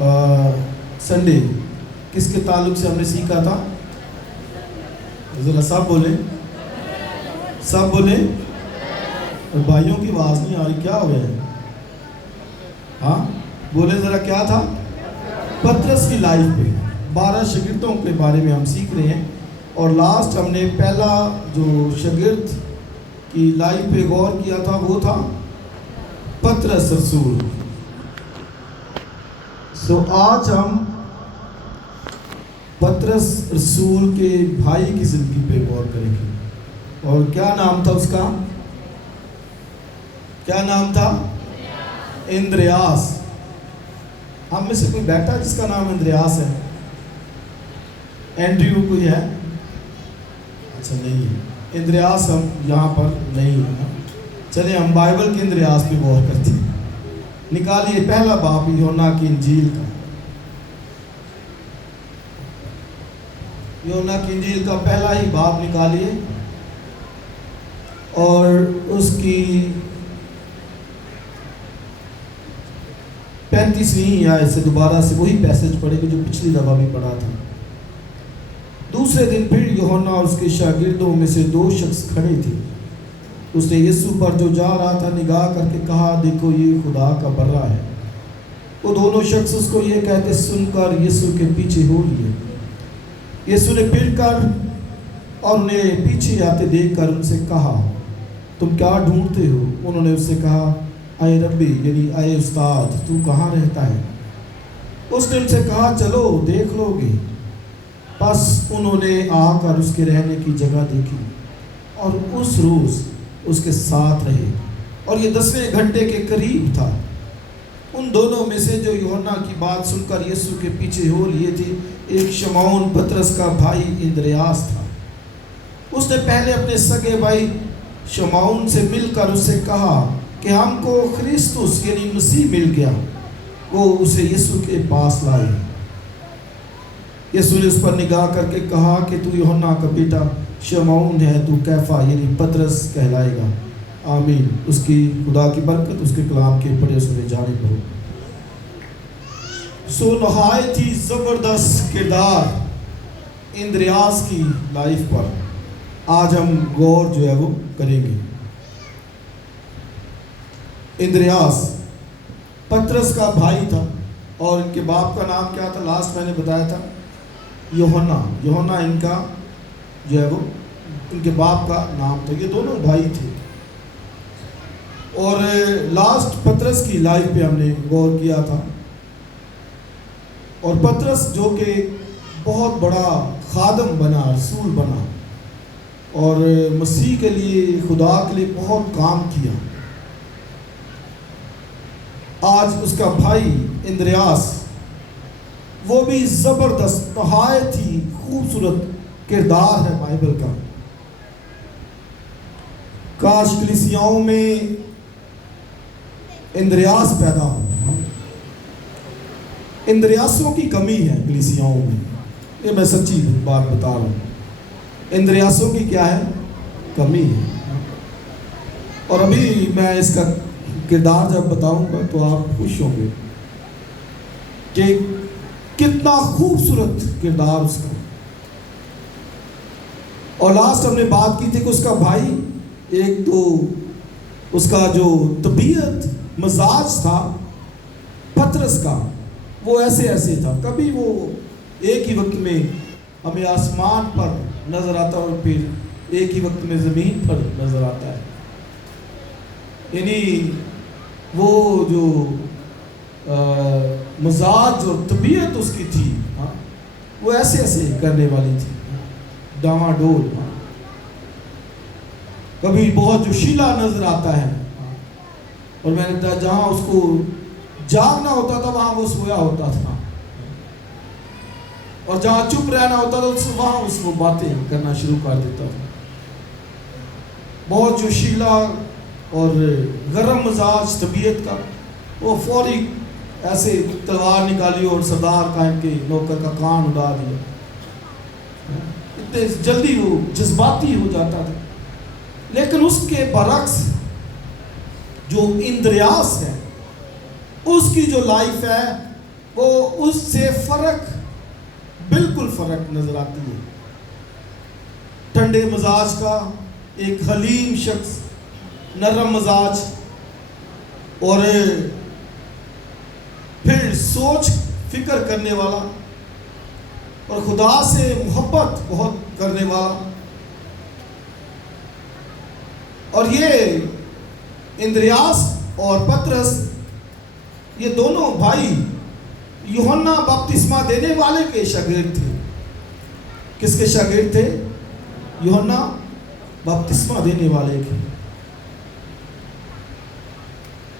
Sunday کس کے تعلق سے ہم نے سیکھا تھا؟ ذرا سب بولیں، سب بولیں. بھائیوں کی آواز نہیں آ رہی، کیا ہو گیا ہے؟ ہاں بولے ذرا، کیا تھا؟ پطرس کی لائف پہ 12 شاگردوں کے بارے میں ہم سیکھ رہے ہیں، اور لاسٹ ہم نے پہلا جو شاگرد کی لائف پہ غور کیا تھا وہ تھا پطرس رسول. آج ہم پطرس رسول کے بھائی کی زندگی پہ غور کریں گے. اور کیا نام تھا اس کا؟ کیا نام تھا؟ اندریاس. ہم میں سے کوئی بیٹھا جس کا نام اندریاس ہے؟ اینڈریو کوئی ہے؟ اچھا نہیں ہے، اندریاس ہم یہاں پر نہیں ہے. چلیں ہم بائبل کے اندریاس پہ غور کرتے ہیں. نکالیے پہلا باب یوحنا کی انجیل کا. یوحنا کی انجیل کا پہلا ہی باب نکالیے اور اس کی 35ویں آیت سے دوبارہ سے وہی پیسج پڑھے گا جو پچھلی دفعہ بھی پڑھا تھا. دوسرے دن پھر یوحنا اور اس کے شاگردوں میں سے 2 شخص کھڑے تھے. اس نے یسوع پر جو جا رہا تھا نگاہ کر کے کہا، دیکھو یہ خدا کا بڑا ہے. وہ دونوں شخص اس کو یہ کہتے سن کر یسوع کے پیچھے ہو لیے. یسوع نے پھر کر اور انہیں پیچھے آتے دیکھ کر ان سے کہا، تم کیا ڈھونڈتے ہو؟ انہوں نے اس سے کہا، اے ربی یعنی اے استاد، تو کہاں رہتا ہے؟ اس نے ان سے کہا، چلو دیکھ لو گے. بس انہوں نے آ کر اس کے رہنے کی جگہ دیکھی اور اس روز اس کے ساتھ رہے، اور یہ 10ویں گھنٹے کے قریب تھا. ان دونوں میں سے جو یوحنا کی بات سن کر یسوع کے پیچھے ہو لیے تھے، ایک شمعون پطرس کا بھائی اندریاس تھا. اس نے پہلے اپنے سگے بھائی شمعون سے مل کر اس سے کہا کہ ہم کو خریستوس یعنی مسیح مل گیا. وہ اسے یسوع کے پاس لائے. یسوع نے اس پر نگاہ کر کے کہا کہ تو یوحنا کا بیٹا شمعون ہے، تو کیفا یعنی پطرس کہلائے گا. آمین. اس کی خدا کی برکت اس کے کلام کے پڑھے سنے جانے پر ہو. نہایت ہی زبردست کردار اندریاس کی لائف پر آج ہم غور جو ہے وہ کریں گے. اندریاس پطرس کا بھائی تھا، اور ان کے باپ کا نام کیا تھا؟ لاسٹ میں نے بتایا تھا یوحنا. یوحنا ان کا جو ہے وہ ان کے باپ کا نام تھا. یہ دونوں بھائی تھے. اور لاسٹ پطرس کی لائف پہ ہم نے غور کیا تھا. اور پطرس جو کہ بہت بڑا خادم بنا، رسول بنا، اور مسیح کے لیے، خدا کے لیے بہت کام کیا. آج اس کا بھائی اندریاس، وہ بھی زبردست نہایت ہی خوبصورت کردار ہے بائبل کا. کاش کلیسیاؤں میں اندریاس پیدا ہو. اندریاسوں کی کمی ہے کلیسیاؤں میں، یہ میں سچی بات بتا رہا ہوں. اندریاسوں کی کیا ہے؟ کمی ہے. اور ابھی میں اس کا کردار جب بتاؤں گا تو آپ خوش ہوں گے کہ کتنا خوبصورت کردار اس کا. اور لاسٹ ہم نے بات کی تھی کہ اس کا بھائی، ایک تو اس کا جو طبیعت مزاج تھا پطرس کا، وہ ایسے تھا. کبھی وہ ایک ہی وقت میں ہمیں آسمان پر نظر آتا اور پھر ایک ہی وقت میں زمین پر نظر آتا ہے. یعنی وہ جو مزاج اور طبیعت اس کی تھی، وہ ایسے کرنے والی تھی، ڈاما ڈول. کبھی بہت جوشیلا نظر آتا ہے، اور میں نے کہا جہاں اس کو جاگنا ہوتا تھا وہاں وہ سویا ہوتا تھا، اور جہاں چپ رہنا ہوتا تھا وہاں اس کو باتیں کرنا شروع کر دیتا تھا. بہت جوشیلا اور گرم مزاج طبیعت کا. وہ فوری ایسے تلوار نکالی اور سردار قائم کے نوکر کا کان اڑا دیا. اتنے جلدی وہ جذباتی ہو جاتا تھا. لیکن اس کے برعکس جو اندریاس ہے، اس کی جو لائف ہے وہ اس سے بالکل فرق نظر آتی ہے. ٹھنڈے مزاج کا ایک حلیم شخص، نرم مزاج، اور پھر سوچ فکر کرنے والا اور خدا سے محبت بہت کرنے والا. اور یہ اندریاس اور پطرس، یہ دونوں بھائی یوحنا بپتسمہ دینے والے کے شاگرد تھے. کس کے شاگرد تھے؟ یوحنا بپتسمہ دینے والے کے.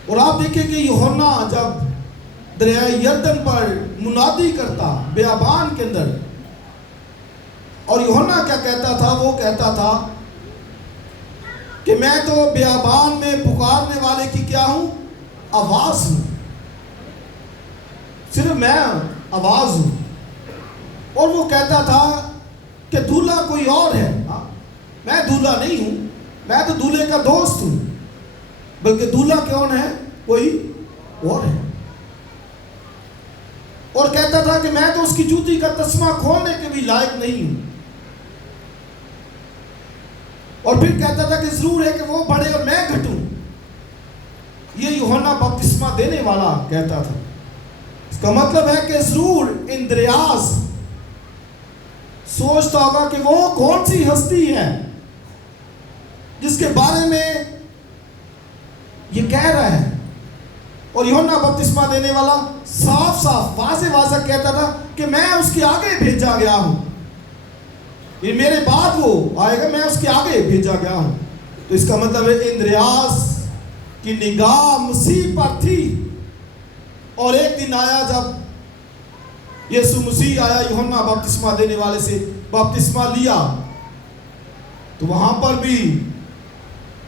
اور آپ دیکھیں کہ یوحنا جب دریائے یردن پر منادی کرتا بیابان کے اندر، اور یوحنا کیا کہتا تھا؟ وہ کہتا تھا کہ میں تو بیابان میں پکارنے والے کی کیا ہوں؟ آواز ہوں. صرف میں آواز ہوں. اور وہ کہتا تھا کہ دولہا کوئی اور ہے. میں دولہا نہیں ہوں، میں تو دولہے کا دوست ہوں، بلکہ دولہا کون ہے؟ کوئی اور ہے. اور کہتا تھا کہ میں تو اس کی جوتی کا تسمہ کھولنے کے بھی لائق نہیں ہوں. اور پھر کہتا تھا کہ ضرور ہے کہ وہ بڑھے اور میں گھٹوں. یہ یوحنا بپتسمہ دینے والا کہتا تھا. اس کا مطلب ہے کہ ضرور اندریاس سوچتا ہوگا کہ وہ کون سی ہستی ہے جس کے بارے میں یہ کہہ رہا ہے. اور یوحنا بپتسمہ دینے والا صاف واضح کہتا تھا کہ میں اس کے آگے بھیجا گیا ہوں. یہ میرے بعد وہ آئے گا، میں اس کے آگے بھیجا گیا ہوں. تو اس کا مطلب ہے اندریاس کی نگاہ مسیح پر تھی. اور ایک دن آیا جب یسوع مسیح آیا، یوحنا بپتسمہ دینے والے سے بپتسمہ لیا، تو وہاں پر بھی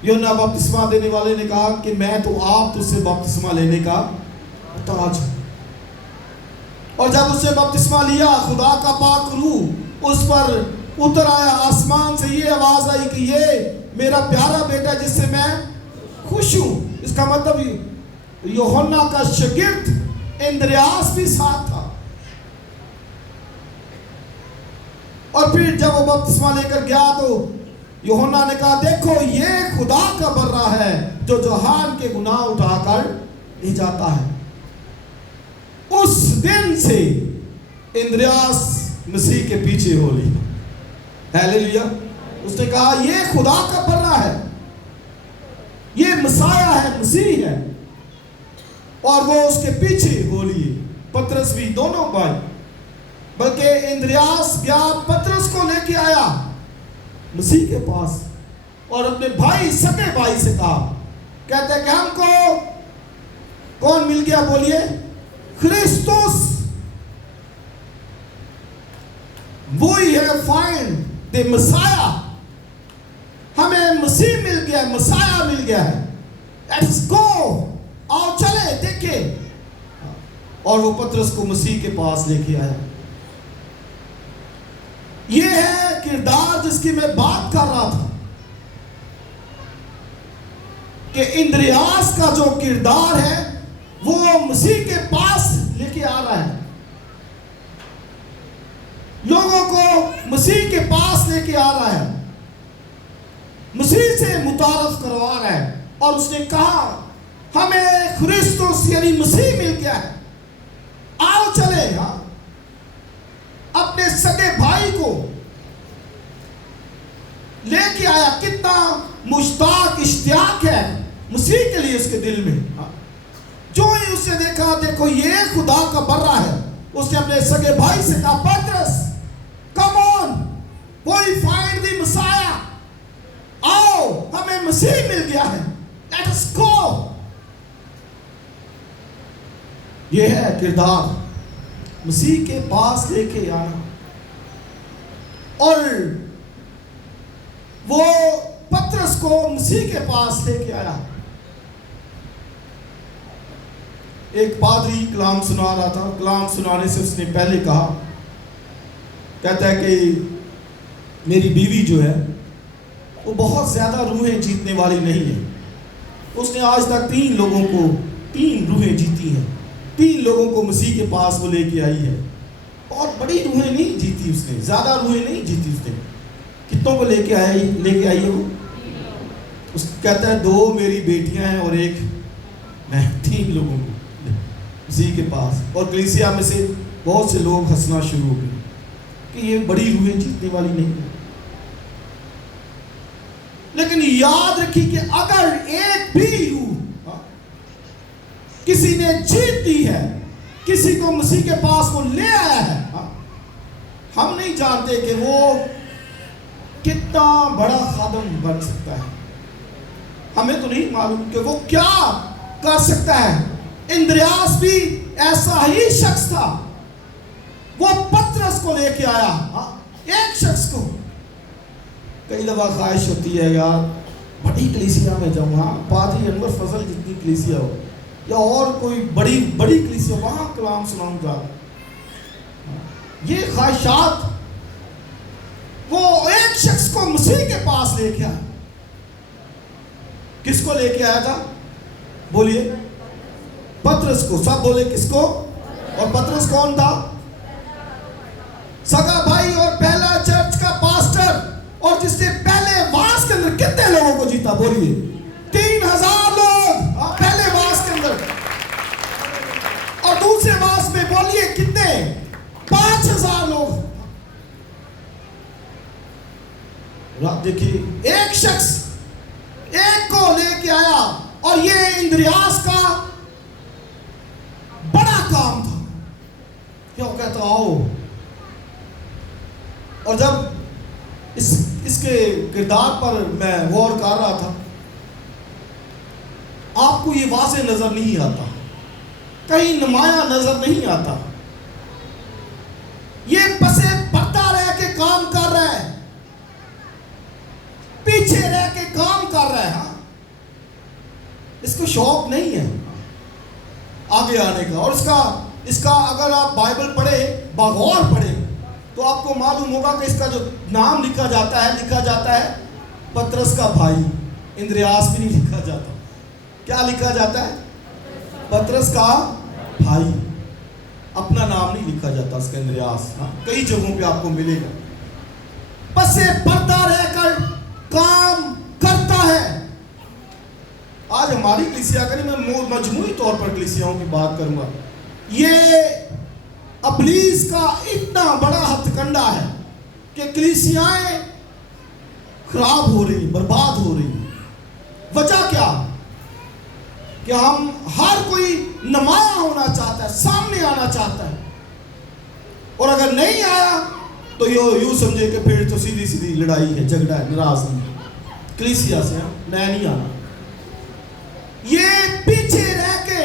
یوحنا بپتسمہ دینے والے نے کہا کہ میں تو آپ تجھ سے بپتسمہ لینے کا محتاج ہوں. اور جب اس سے بپتسمہ لیا، خدا کا پاک روح اس پر اتر آیا. آسمان سے یہ آواز آئی کہ یہ میرا پیارا بیٹا جس سے میں خوش ہوں. اس کا مطلب یوحنا کا شاگرد اندریاس بھی ساتھ تھا. اور پھر جب وہ بپتسمہ لے کر گیا تو یوحنا نے کہا دیکھو یہ خدا کا برہ ہے جو جہان کے گناہ اٹھا کر لے جاتا ہے. اس دن سے اندریاس مسیح کے پیچھے ہو لی. ہیلیلویا. اس نے کہا یہ خدا کا برہ ہے، یہ مسیح ہے، مسیح ہے، اور وہ اس کے پیچھے ہو لیے. پطرس بھی، دونوں بھائی. بلکہ اندریاس گیا پطرس کو لے کے آیا مسیح کے پاس، اور اپنے بھائی، سگے بھائی سے کہا، کہتے ہیں کہ ہم کو کون مل گیا؟ بولیے، کرسٹوس. وہی ہے، فائنڈ دی مسیح. ہمیں مسیح مل گیا، مسیح مل گیا ہے. لیٹس گو، آؤ چلے دیکھے. اور وہ پطرس کو مسیح کے پاس لے کے آیا. یہ ہے کردار جس کی میں بات کر رہا تھا کہ اندریاس کا جو کردار ہے وہ مسیح کے پاس لے کے آ رہا ہے، لوگوں کو مسیح کے پاس لے کے آ رہا ہے، مسیح سے متعارف کروا رہا ہے. اور اس نے کہا ہمیں کرسٹوس یعنی مسیح مل گیا ہے، آؤ چلے. اپنے سگے بھائی کو لے کے آیا. کتنا مشتاق، اشتیاق ہے مسیح کے لیے اس کے دل میں. جو ہی اس نے دیکھا دیکھو یہ خدا کا برہ ہے، اس نے اپنے سگے بھائی سے کہا پطرس کم آن، کوئی فائنڈ دی مسیح. آؤ ہمیں مسیح مل گیا ہے، لیٹ اس گو. یہ ہے کردار، مسیح کے پاس لے کے آنا. اور وہ پطرس کو مسیح کے پاس لے کے آیا. ایک پادری کلام سنا رہا تھا. کلام سنانے سے اس نے پہلے کہا، کہتا ہے کہ میری بیوی جو ہے وہ بہت زیادہ روحیں جیتنے والی نہیں ہے. اس نے آج تک 3 لوگوں کو 3 روحیں جیتی ہیں. 3 لوگوں کو مسیح کے پاس وہ لے کے آئی ہے. اور بڑی روحیں نہیں جیتی اس نے, زیادہ روحیں نہیں جیتی اس نے. کتنوں کو لے کے آئی ہے وہ؟ اس کہتا ہے 2 میری بیٹیاں ہیں اور 1 میں, 3 لوگوں کو مسیح کے پاس. اور کلیسیا میں سے بہت سے لوگ ہنسنا شروع ہو گئے کہ یہ بڑی روحیں جیتنے والی نہیں ہے. لیکن یاد رکھیے کہ اگر ایک بھی روح کسی نے جیت دی ہے, کسی کو مسیح کے پاس وہ لے آیا ہے, ہم نہیں جانتے کہ وہ کتنا بڑا خادم بن سکتا ہے. ہمیں تو نہیں معلوم کہ وہ کیا کر سکتا ہے. اندریاس بھی ایسا ہی شخص تھا. وہ پترس کو لے کے آیا, ایک شخص کو. کئی دفعہ خواہش ہوتی ہے یار بڑی کلیسیا میں جاؤں, پادری انور فضل جتنی کلیسیا ہو یا اور کوئی بڑی کلیسیا, وہاں کلام سناؤں گا. یہ خواہشات. وہ ایک شخص کو مسیح کے پاس لے کے آیا. کس کو لے کے آیا تھا؟ بولیے. پترس کو. سب بولے کس کو؟ اور پترس کون تھا؟ سگا بھائی اور پہلا چرچ کا پاسٹر, اور جس نے پہلے واس کے اندر کتنے لوگوں کو جیتا؟ بولیے. 3000 لوگ پہلے واس کے اندر. اور دوسرے واس میں بولیے کتنے؟ 5000 لوگ. رات دیکھیے, ایک شخص ایک کو لے کے آیا, اور یہ اندریاس کا بڑا کام تھا. کیا کہتا آؤ. اور جب اس کے کردار پر میں غور کر رہا تھا, آپ کو یہ واضح نظر نہیں آتا, کہیں نمایاں نظر نہیں آتا. یہ پسے پردہ رہ کے کام کر رہا ہے, پیچھے رہ کے کام کر رہا ہے. اس کو شوق نہیں ہے آگے آنے کا. اور اس کا اگر آپ بائبل پڑھے, بغور پڑھے, تو آپ کو معلوم ہوگا کہ اس کا جو نام لکھا جاتا ہے پترس کا بھائی. اندریاس بھی نہیں لکھا جاتا. کیا لکھا جاتا ہے؟ پترس کا بھائی. اپنا نام نہیں لکھا جاتا اس کا اندریاس. کئی جگہوں پہ آپ کو ملے گا. پسے پردہ رہ کر کام کرتا ہے. آج ہماری کلیسیا کا نہیں, میں مجموعی طور پر کلیسیاؤں کی بات کروں گا. یہ ابلیس کا اتنا بڑا ہتھ کنڈا ہے کہ کلیسیائیں خراب ہو رہی, برباد ہو رہی. وجہ کیا؟ کہ ہم ہر کوئی نمایاں ہونا چاہتا ہے, سامنے آنا چاہتا ہے, اور اگر نہیں آیا تو یوں سمجھے کہ پھر تو سیدھی لڑائی ہے, جھگڑا ہے, ناراضگی. کلیسیا سے میں نہیں آنا. یہ پیچھے رہ کے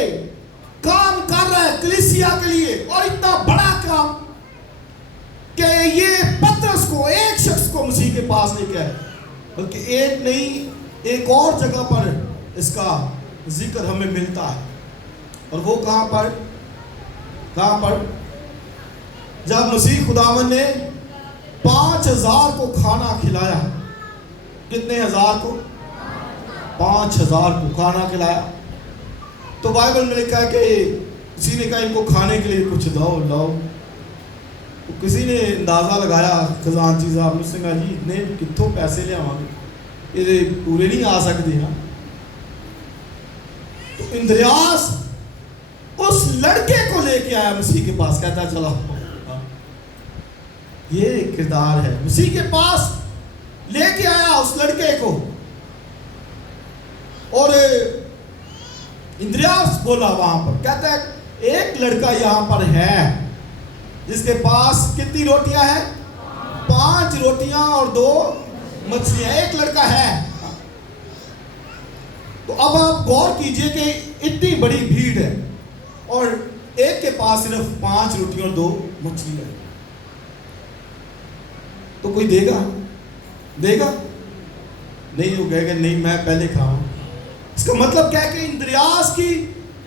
کام کر رہا ہے کلیسیا کے لیے, اور اتنا بڑا کام کہ یہ پترس کو, ایک شخص کو مسیح کے پاس لے کے آئے. بلکہ ایک نہیں, ایک اور جگہ پر اس کا ذکر ہمیں ملتا ہے. اور وہ کہاں پر جب مسیح خداوند نے 5000 کو کھانا کھلایا. کتنے ہزار کو؟ 5000 کو کھانا کھلایا. تو بائبل میں لکھا ہے کہ کسی نے کہا ان کو کھانے کے لیے کچھ لاؤ. کسی نے اندازہ لگایا, خزانچی صاحب نے, اس نے کہا جی اتنے کتوں پیسے لے آؤں گے, یہ پورے نہیں آ سکتے. تو اندریاس اس لڑکے کو لے کے آیا مسیح کے پاس. کہتا ہے چلو, یہ کردار ہے. مسیح کے پاس لے کے آیا اس لڑکے کو. اور اندریاس بولا وہاں پر, کہتا ہے ایک لڑکا یہاں پر ہے جس کے پاس کتنی روٹیاں ہیں؟ 5 روٹیاں اور 2 مچھلیاں. ایک لڑکا ہے. تو اب آپ غور کیجئے کہ اتنی بڑی بھیڑ ہے اور ایک کے پاس صرف 5 روٹیاں اور 2 مچھلیاں. تو کوئی دے گا نہیں. وہ کہے گا نہیں میں پہلے کھاؤں. اس کا مطلب کیا ہے کہ اندریاس کی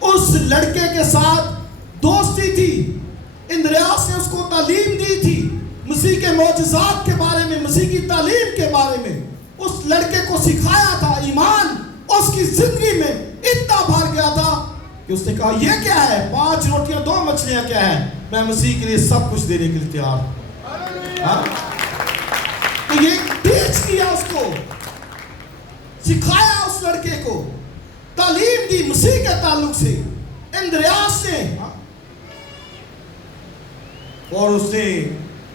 اس لڑکے کے ساتھ دوستی تھی. اندریاس نے اس کو تعلیم دی تھی مسیح کے معجزات کے بارے میں, مسیح کی تعلیم کے بارے میں. اس لڑکے کو سکھایا تھا. ایمان اس کی زندگی میں اتنا بھر گیا تھا کہ اس نے کہا یہ کیا ہے، 5 روٹیاں 2 مچھلیاں کیا ہے، میں مسیح کے لیے سب کچھ دینے کے لیے تیار ہوں۔ تو یہ ٹیچ کیا اس کو، سکھایا اس لڑکے کو، تعلیم دی مسیح کے تعلق سے اندریاس نے، اور اس نے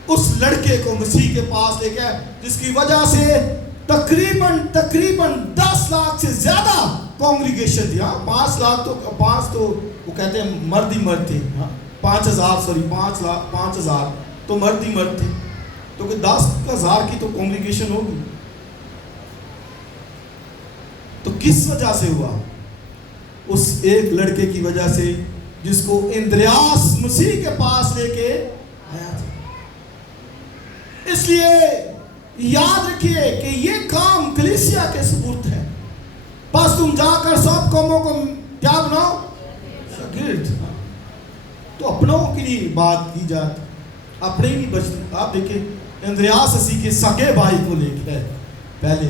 اس لڑکے کو مسیح کے پاس لے گیا، جس کی وجہ سے تقریباً 10 لاکھ سے زیادہ کانگریگیشن تھی۔ 5 لاکھ تو وہ کہتے ہیں مرد ہی مرد تھے، 5 ہزار تو مرد ہی مرد تھے، تو کہ 10,000 کی تو کانگریگیشن ہوگی۔ تو کس وجہ سے ہوا؟ اس ایک لڑکے کی وجہ سے جس کو اندریاس مسیح کے پاس لے کے آیا تھا۔ اس لیے یاد رکھیے کہ یہ کام کلیسیا کے سپرد ہے، بس تم جا کر سب قوموں کو کیا بناؤ، شاگرد۔ تو اپنوں کی نہیں بات کی جاتی، اپنے ہی نہیں بچتے۔ آپ دیکھیں اندریاس اسی کے سگے بھائی کو لے کے پہلے،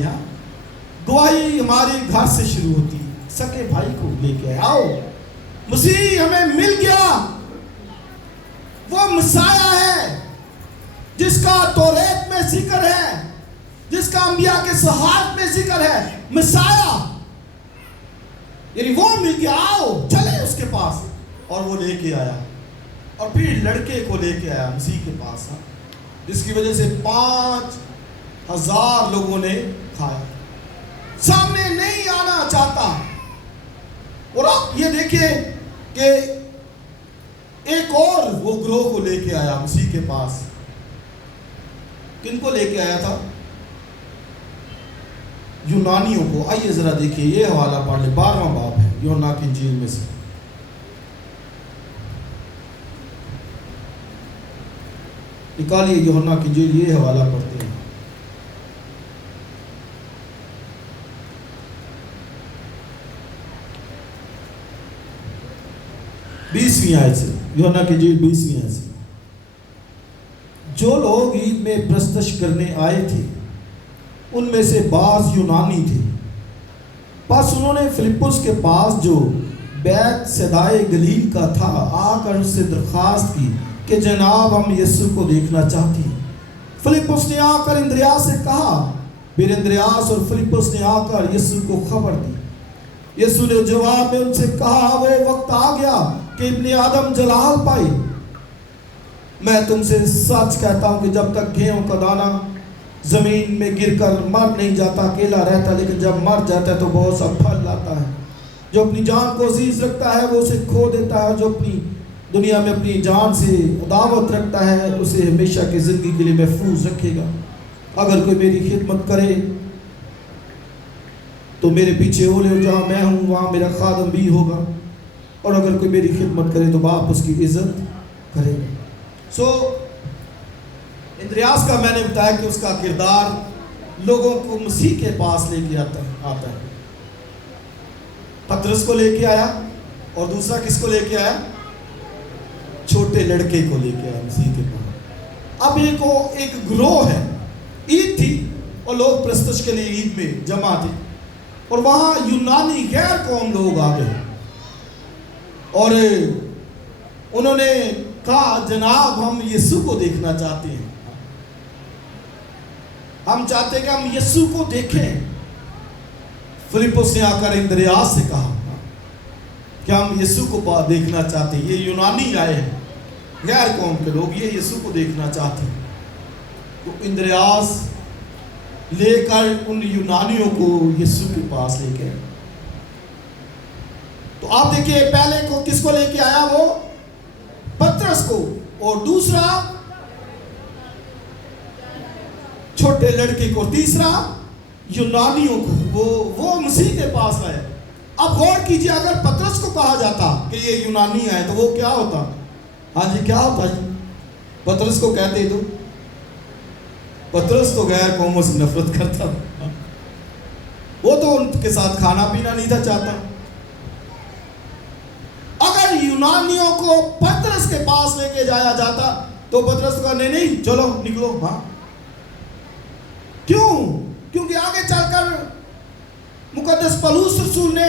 گواہی ہماری گھر سے شروع ہوتی ہے، سگے بھائی کو لے کے آؤ، مسیح ہمیں مل گیا، وہ مسیح ہے جس کا توریت میں ذکر ہے، جس کا انبیاء کے صحائف میں ذکر ہے، مسیح، یعنی وہ مل گیا، آؤ چلے اس کے پاس۔ اور وہ لے کے آیا، اور پھر لڑکے کو لے کے آیا مسیح کے پاس، جس کی وجہ سے 5,000 لوگوں نے کھایا۔ سامنے نہیں آنا چاہتا۔ اور آپ یہ دیکھیں کہ ایک اور وہ گروہ کو لے کے آیا مسیح کے پاس۔ کن کو لے کے آیا تھا؟ یونانیوں کو۔ آئیے ذرا دیکھیے، یہ حوالہ پڑھ لیں، 12واں باب ہے یوحنا کی انجیل میں سے۔ نکالیے یوحنا کی انجیل، یہ حوالہ پڑھتے ہیں۔ بیسویں آیت سے، یوحنا کی انجیل 20ویں آیت سے۔ جو لوگ عید میں پرستش کرنے آئے تھے ان میں سے بعض یونانی تھے، پس انہوں نے فلپس کے پاس جو بیت سیدائے گلیل کا تھا آ کر اس سے درخواست کی کہ جناب ہم یسوع کو دیکھنا چاہتے ہیں۔ فلپس نے آ کر اندریاس سے کہا، پھر اندریاس اور فلپس نے آ کر یسوع کو خبر دی۔ یسوع نے جواب میں ان سے کہا، وہ وقت آ گیا کہ ابن آدم جلال پائے۔ میں تم سے سچ کہتا ہوں کہ جب تک گیہوں کا دانہ زمین میں گر کر مر نہیں جاتا اکیلا رہتا، لیکن جب مر جاتا ہے تو بہت سا پھل لاتا ہے۔ جو اپنی جان کو عزیز رکھتا ہے وہ اسے کھو دیتا ہے، جو اپنی دنیا میں اپنی جان سے عداوت رکھتا ہے اسے ہمیشہ کی زندگی کے لیے محفوظ رکھے گا۔ اگر کوئی میری خدمت کرے تو میرے پیچھے ہو لے، جہاں میں ہوں وہاں میرا خادم بھی ہوگا، اور اگر کوئی میری خدمت کرے تو باپ اس کی عزت کرے گا۔ اندریاس کا میں نے بتایا کہ اس کا کردار لوگوں کو مسیح کے پاس لے کے آتا ہے۔ پترس کو لے کے آیا، اور دوسرا کس کو لے کے آیا؟ چھوٹے لڑکے کو لے کے آیا مسیح کے پاس۔ اب ایک گروہ ہے، عید تھی اور لوگ پرستش کے لیے عید میں جمع تھے، اور وہاں یونانی غیر قوم لوگ آ گئے، اور انہوں نے کہا جناب ہم یسوع کو دیکھنا چاہتے ہیں، ہم چاہتے ہیں کہ ہم یسوع کو دیکھیں۔ فلپس نے آ کر اندریاس سے کہا کہ ہم یسوع کو دیکھنا چاہتے ہیں، یہ یونانی آئے ہیں غیر قوم کے لوگ، یہ یسوع کو دیکھنا چاہتے ہیں۔ تو اندریاس لے کر ان یونانیوں کو یسوع کے پاس لے گئے۔ تو آپ دیکھیے پہلے کو کس کو لے کے آیا؟ وہ پترس کو، اور دوسرا چھوٹے لڑکے کو، تیسرا یونانیوں کو، وہ مسیح کے پاس آئے۔ اب غور کیجئے، اگر پترس کو کہا جاتا کہ یہ یونانی آئے تو وہ کیا ہوتا؟ ہاں جی کیا ہوتا جی؟ پترس کو کہتے تو پترس تو غیر قوموں سے نفرت کرتا تھا، وہ تو ان کے ساتھ کھانا پینا نہیں تھا چاہتا۔ اگر یونانیوں کو پترس کے پاس لے کے جایا جاتا تو پترس کو نہیں چلو نکلو۔ ہاں کیوں؟ کیونکہ آگے چل کر مقدس پولس رسول نے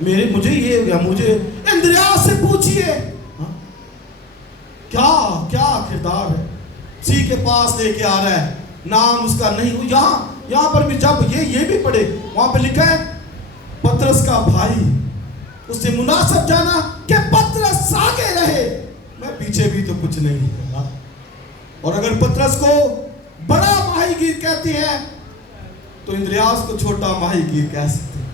مجھے یہ ہو گیا, مجھے اندریاس سے پوچھئے کیا کردار ہے, اسی کے پاس لے کے آ رہا ہے, نام اس کا نہیں. یہاں پر بھی جب یہ بھی پڑھے, وہاں پہ لکھا ہے پترس کا بھائی. اس نے مناسب جانا کہ پترس آگے رہے, میں پیچھے بھی تو کچھ نہیں. اور اگر پترس کو بڑا ماہی گیر کہتے ہیں تو اندریاس کو چھوٹا ماہی گیر کہہ سکتے ہیں.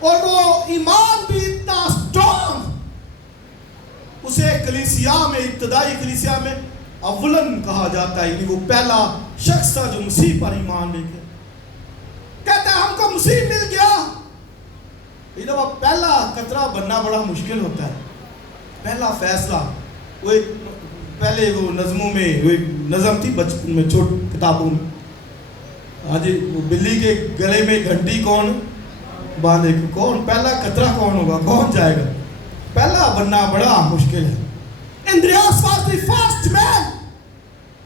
اور وہ ایمان بھی اتنا اسٹرانگ, اسے کلیسیا میں, ابتدائی کلیسیا میں اولن کہا جاتا ہے, یعنی وہ پہلا شخص تھا جو مسیح پر ایمان لے کے کہتا ہے ہم کو مسیح مل گیا. پہلا قطرہ بننا بڑا مشکل ہوتا ہے, پہلا فیصلہ. پہلے وہ نظموں میں وہ ایک نظم تھی بچپن میں, چھوٹی کتابوں میں, ہاں جی, وہ بلی کے گلے میں گھنٹی کون باندھے, کون پہلا قطرہ کون ہوگا, کون جائے گا. پہلا بننا بڑا مشکل ہے. Andreas was the first man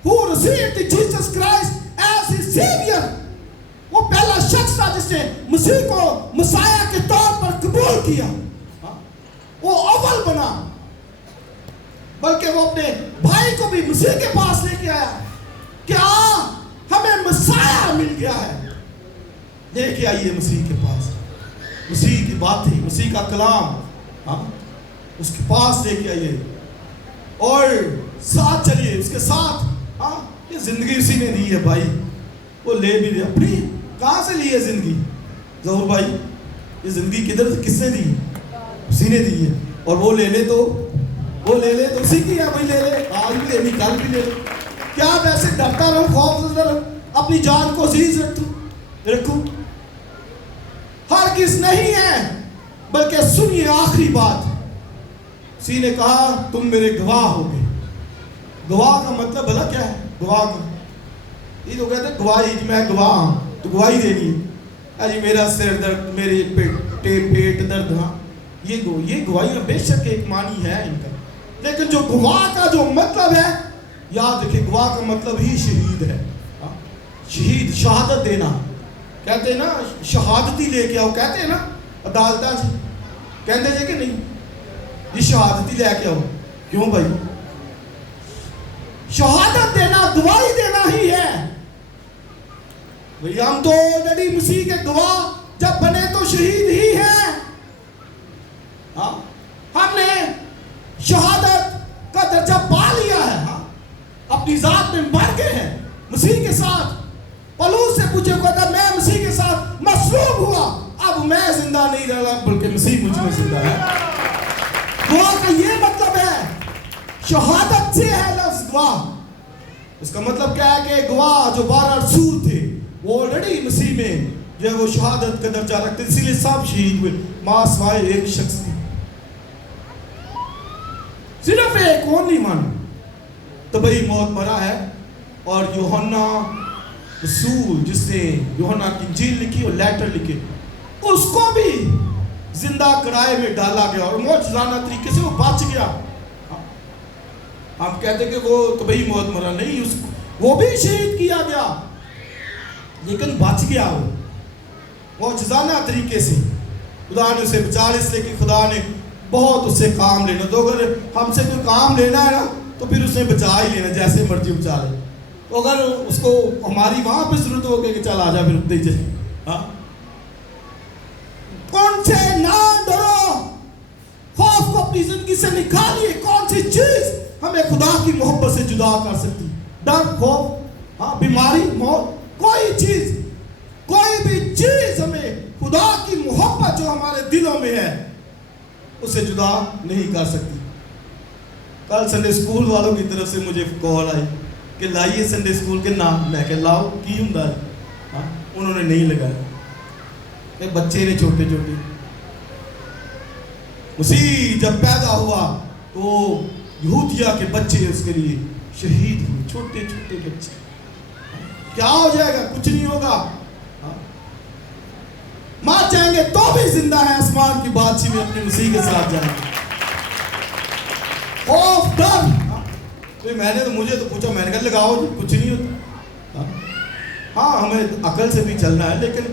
who received Jesus Christ as his savior. وہ پہلا شخص تھا جس نے مسیح کو مسیح کے طور پر قبول کیا. وہ اول بنا, بلکہ وہ اپنے بھائی کو بھی مسیح کے پاس لے کے آیا کہ ہمیں مسیح مل گیا ہے, لے کے آئیے مسیح کے پاس. مسیح کی باتیں, مسیح کا کلام, اس کے پاس لے کے آئیے اور ساتھ چلیے اس کے ساتھ. یہ زندگی اسی نے دی ہے بھائی, وہ لے بھی لے اپنی. کہاں سے لی ہے زندگی ظہور بھائی؟ یہ زندگی کس نے دی؟ اسی نے دی ہے. اور وہ لے لے تو اسی کی ہے بھائی, لے لے, آج بھی لے لی, کل بھی لے لے. کیا ویسے ڈرتا رہو, خوف زدہ رہو, اپنی جان کو عزیز رکھو؟ ہرگز نہیں ہے, بلکہ سنیے آخری بات. اسی نے کہا تم میرے گواہ ہوگے. گواہ کا مطلب بھلا کیا ہے؟ گواہ کا یہ تو کہتے ہیں گواہی, میں گواہ ہوں, تو گواہی دینی ہے جی, میرا سر درد, میرے پیٹ درد. ہاں, یہ گواہی بے شک ایک معنی ہے ان کا, لیکن جو گواہ کا جو مطلب ہے, یاد رکھیں گواہ کا مطلب ہی شہید ہے. شہید, شہادت دینا. کہتے ہیں نا شہادتی لے کے آؤ, کہتے ہیں نا عدالتہ سے, کہتے ہیں کہ نہیں یہ شہادتی لے کے آؤ. کیوں بھائی؟ شہادت دینا گواہی دینا ہی ہے. بھئی ہم تو نبی مسیح کے گواہ جب بنے تو شہید ہی ہیں. ہم نے شہادت کا درجہ پا لیا ہے, اپنی ذات میں مر گئے ہیں مسیح کے ساتھ. پولس سے پوچھے کہتا میں مسیح کے ساتھ مصلوب ہوا, اب میں زندہ نہیں رہا بلکہ مسیح مجھ میں زندہ ہے. گواہ کا یہ مطلب ہے, شہادت سے ہے لفظ گواہ. اس کا مطلب کیا ہے کہ گواہ جو 12 رسول تھے وہ آلریڈی مسیح میں جو ہے وہ شہادت کا درجہ رکھتے, اسی لیے سب شہید ہوئے, ماں سوائے ایک شخص تھی, صرف ایک, کون نہیں مانا, طبعی موت مرا ہے. اور یوحنا رسول جس نے یوحنا کی انجیل لکھی اور لیٹر لکھے, اس کو بھی زندہ کڑائے میں ڈالا گیا اور معجزانہ طریقے سے وہ بچ گیا. ہم کہتے ہیں کہ وہ طبعی موت مرا نہیں, وہ بھی شہید کیا گیا لیکن بچ گیا. وہ معجزانہ طریقے سے خدا نے اسے بچا لیا, اس لیے کہ خدا نے بہت اس سے کام لینا. تو اگر ہم سے کوئی کام لینا ہے نا تو پھر اس نے بچا ہی لینا, جیسے مرضی بچا لے. تو اگر اس کو ہماری وہاں پہ ضرورت ہو کہ چل آ جا پھر دے چلے. کون سے نہ ڈرو, خوف کو اپنی زندگی سے نکالیے. کون سی چیز ہمیں خدا کی محبت سے جدا کر سکتی؟ ڈر, خوف, بیماری, موت, کوئی بھی چیز ہمیں خدا کی محبت جو ہمارے دلوں میں ہے اسے جدا نہیں کر سکتی. کل سنڈے اسکول والوں کی طرف سے مجھے کال آئی کہ لائیے سنڈے اسکول کے نام. میں کہ لاؤ کی ہوں گا, انہوں نے نہیں لگایا. بچے نے چھوٹے چھوٹے, مسیح جب پیدا ہوا تو یہودیہ کے بچے اس کے لیے شہید ہوئے, چھوٹے چھوٹے بچے. کیا ہو جائے گا؟ کچھ نہیں ہوگا, مار جائیں گے تو بھی زندہ ہے, آسمان کی بادشاہی میں اپنے مسیح کے ساتھ جائیں گے. خوف, ڈر, میں نے تو مجھے تو پوچھا, میں نے کہا لگاؤ جی, کچھ نہیں ہوتا. ہاں ہمیں عقل سے بھی چلنا ہے, لیکن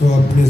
So please